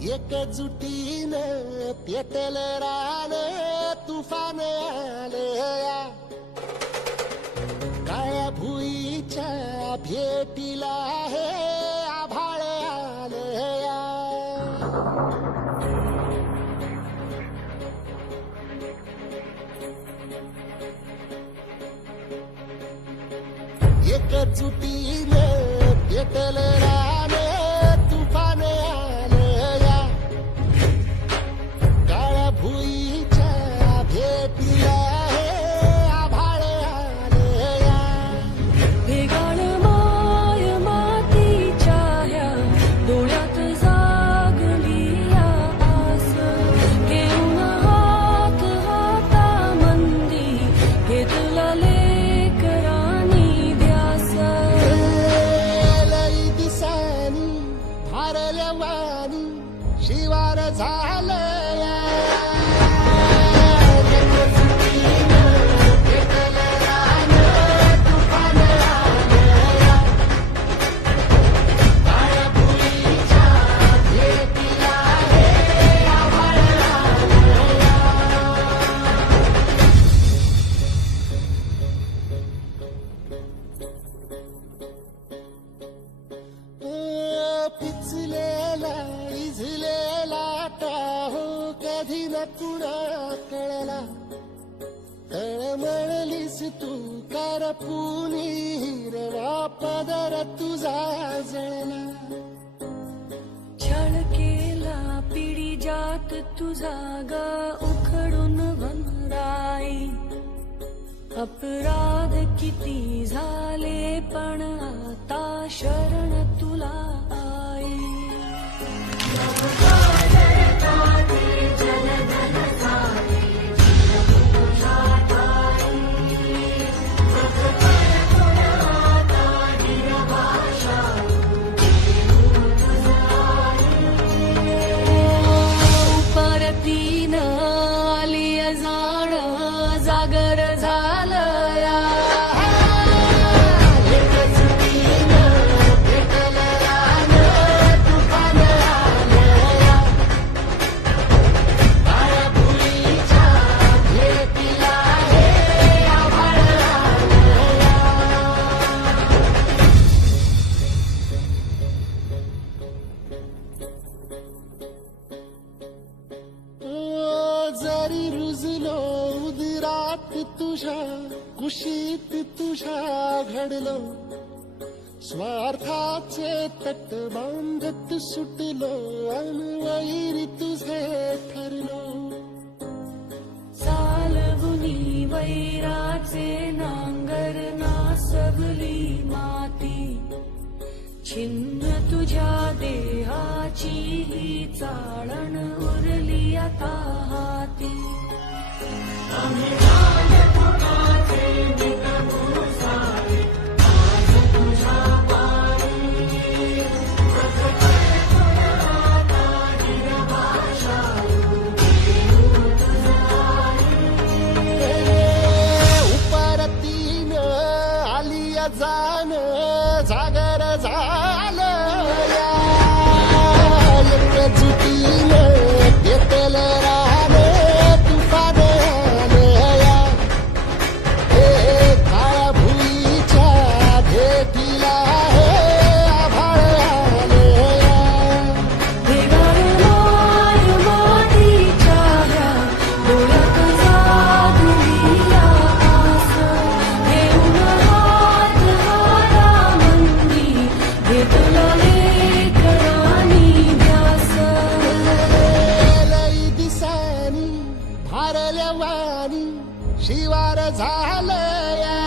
एकजुटीनं पेटलं रान तुफान आलया काळ्या भुईच्या भेटीला हे आभाळ आलया एकजुटीनं पेटलं रान तुफान आलया काळ्या भुईच्या भेटीला हे आभाळ आलया भेगाळ माय मातीच्या ह्या डोळ्यात जागली या आस घेऊन हात हातामंदी घेतला लेकरांनी ध्यास लई दिसानी भारल्या वाणी शिवार झालया पिचलेला इझलेला टाहो कधी न कुणा कळला तळमळलीस तू करपुनी हिरवा पदर तुझा जळला छळ केला पिढी जात तुझा ग उखडून वनराई अपराध किती झाले पण आता शरण तुला आई परतीन आली जाण जागर झालया जरी रुजलो उदरात तुझ्या कुशीत तुझ्या घडलो स्वार्थाचे तट बांधत सुटलो अनवैरी तुझे ठरलो चालवुनी वैराचे नांगर नासवली माती छिन्न तुझ्या देहाची ही चाळण उरली आता हाती उपरतीन आलिया जाण जागर झालया एकजुटीनं पेटलं रान तुफान आलया हे काळ्या भुईच्या भेटीला हे आभाळ आलया भेगाळ माय मातीच्या ह्या डोळ्यात जागली या आस घेऊन हात हातामंदी घेतला लेकरांनी ध्यास लई दिसानी भारल्या वाणी शिवार झालया